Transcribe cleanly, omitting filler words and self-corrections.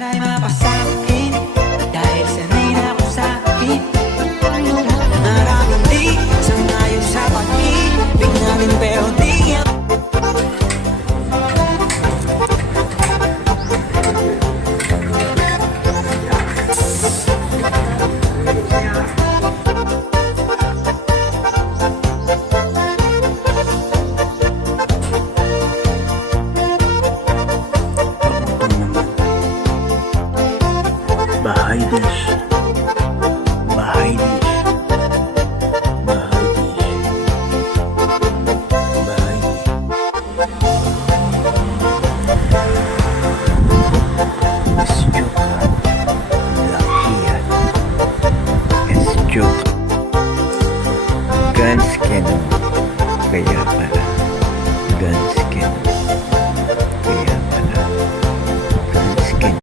sana'y mapasakin dahil sanay na ako sa'kin. Maraming di sangayon sa pag-ibig natin pero di yan. Bahay Dish.